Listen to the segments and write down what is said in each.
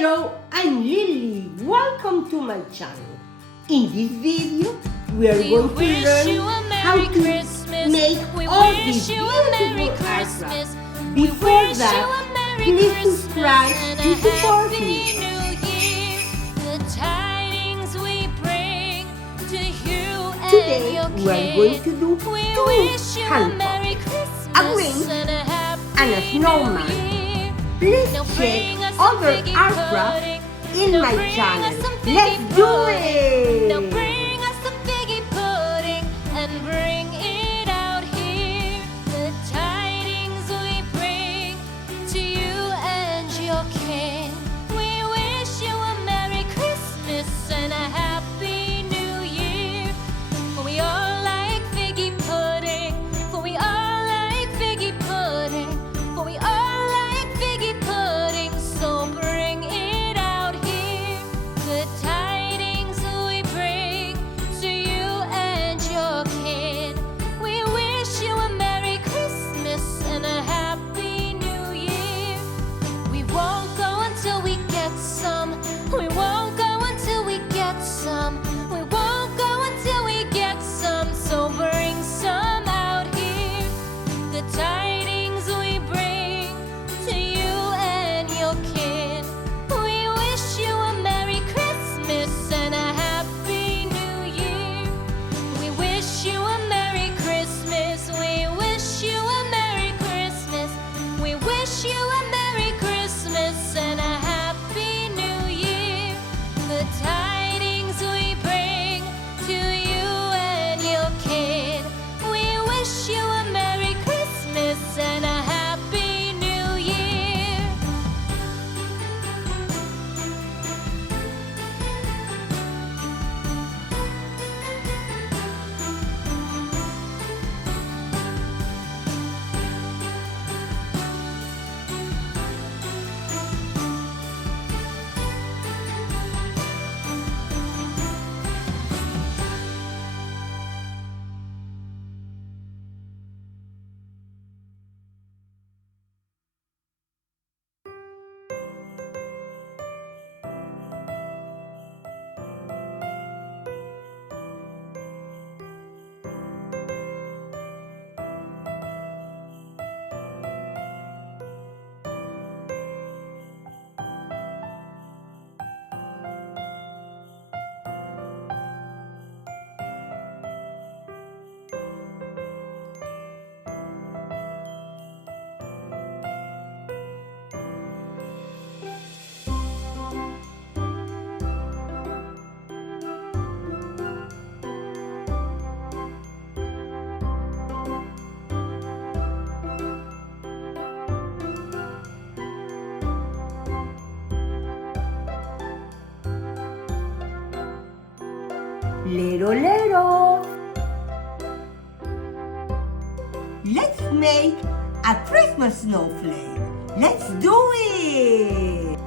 Hello, I'm Lily. Welcome to my channel. In this video, we are going to learn how to make all these beautiful artcrafts. Before that, please subscribe to support me. Today, we are going to do two hand puppets, a green and a snowman. Please check other artcrafts in my channel. Let's do it! Now bring us some figgy pudding and bring it out here. The tidings we bring to you and your kin. We wish you a Merry Christmas and a Happy New Year. For we all like figgy pudding. For we all like figgy pudding. For we all like figgy pudding. So bring it out here. The tidings we bring to you and your kin. We wish you a Merry Christmas and a Happy New Year. We won't go until we get some. We won't go until we get some. We won't go until we get some. So bring some out here. The tidings we bring to you and your kin. We wish you a Merry Christmas and a Happy New Year. We wish you a Merry Christmas. We wish you a Merry Christmas. We wish you a Merry Christmas and a Happy New Year. The tidings we bring to you and your kid. We wish you a Merry Christmas and a Happy New Year. Little, little. Let's make a Christmas snowflake. Let's do it!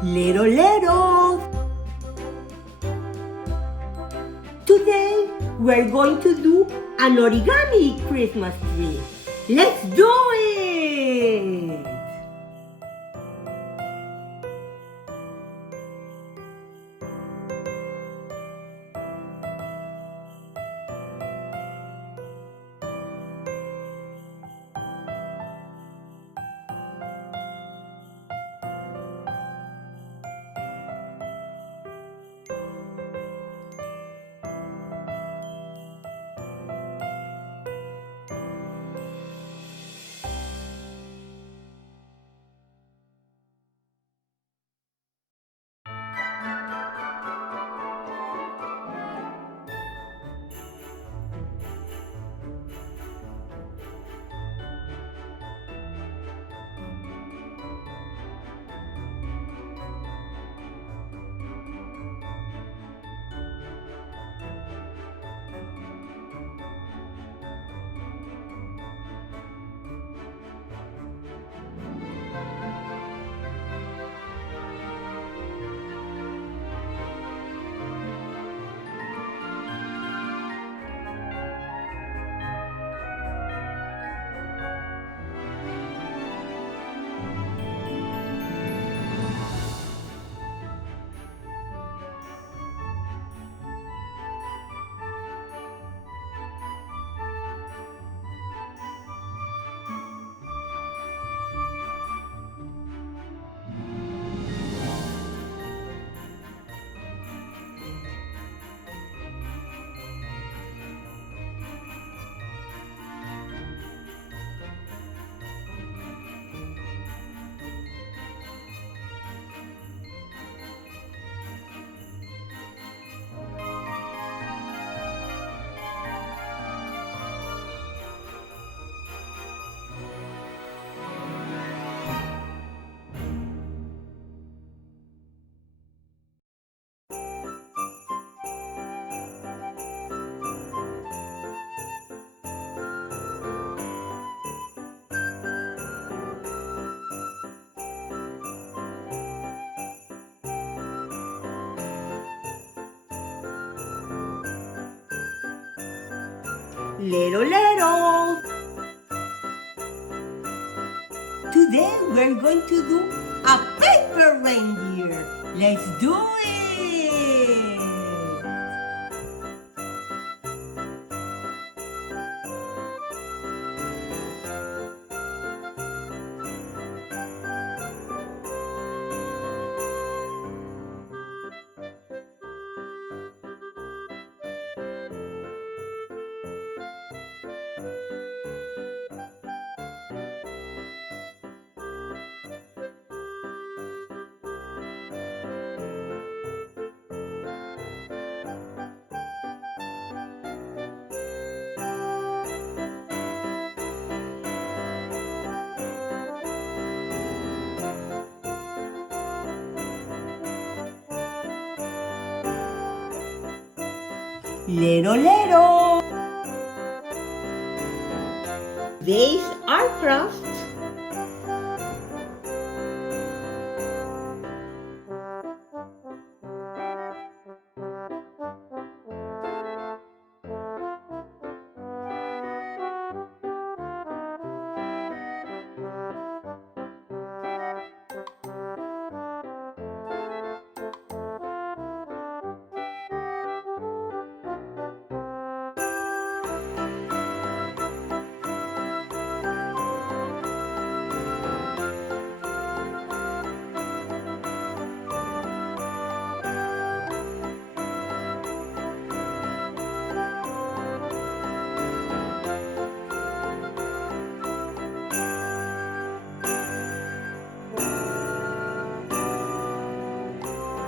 Little, little. Today, we're going to do an origami Christmas tree. Let's do it! Little, little. Today we're going to do a paper reindeer. Let's do it! Little, little. These are crafts.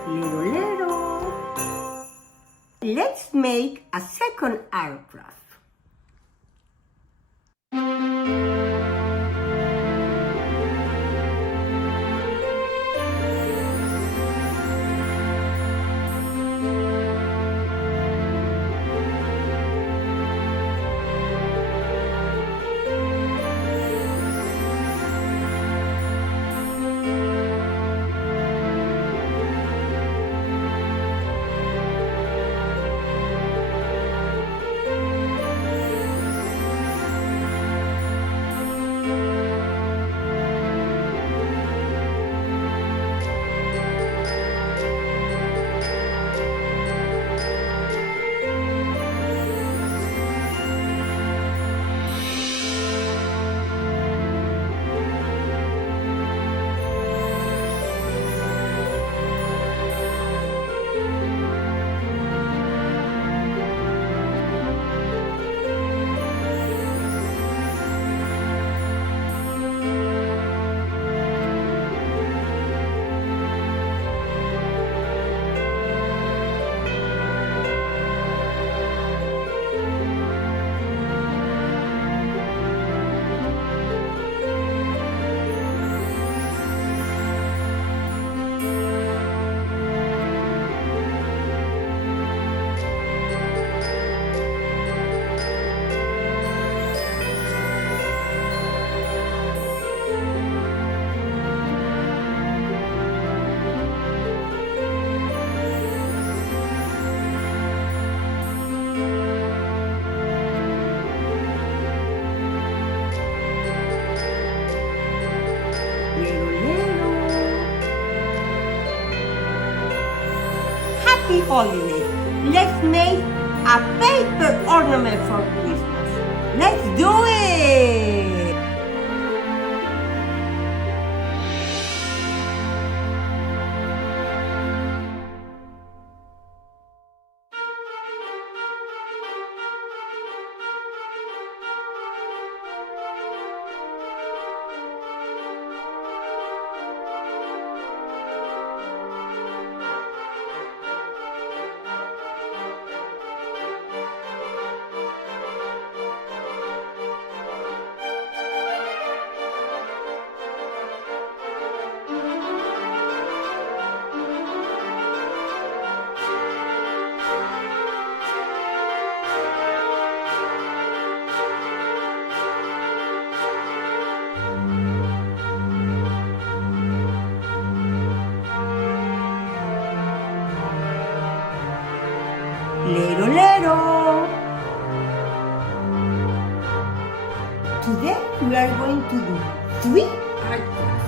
Little, little. Let's make a second aircraft. Happy holidays. Let's make a paper ornament for Christmas. Let's do it! Today we are going to do 3 art crafts.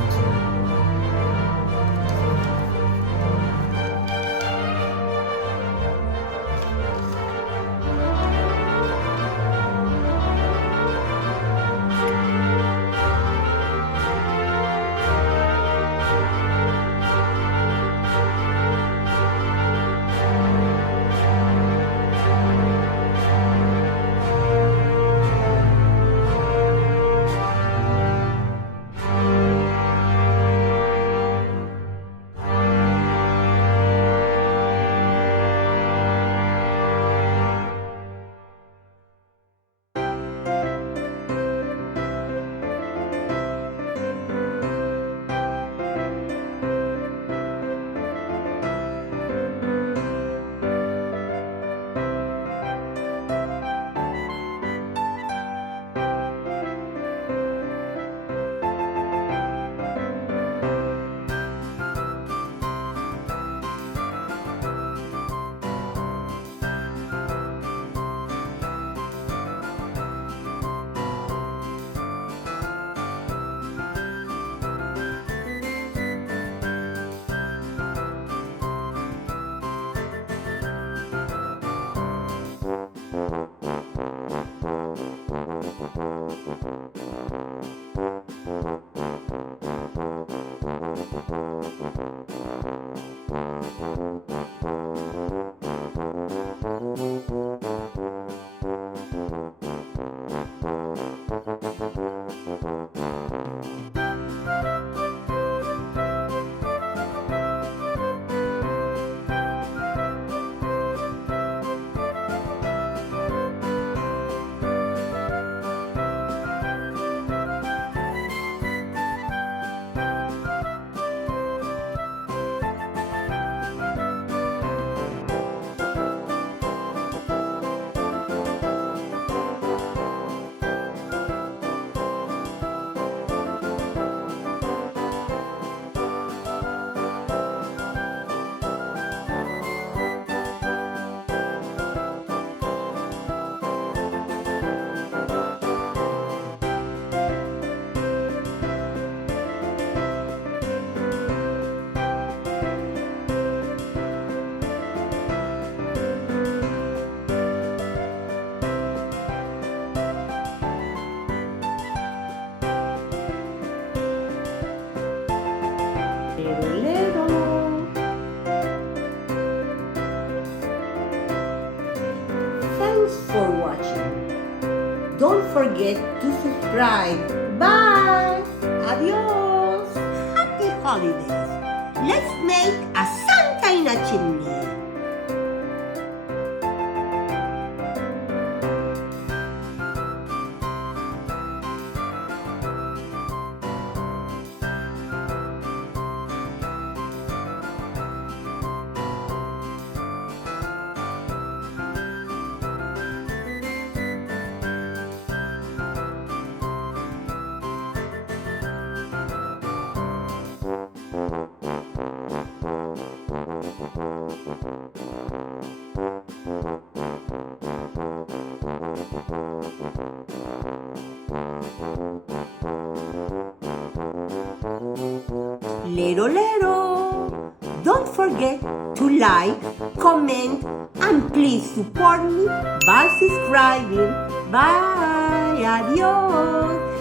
Thanks for watching. Don't forget to subscribe. Bye! Adios! Happy holidays! Let's make a Santa in a chimney. Lero Lero! Don't forget to like, comment, and please support me by subscribing. Bye! Adios!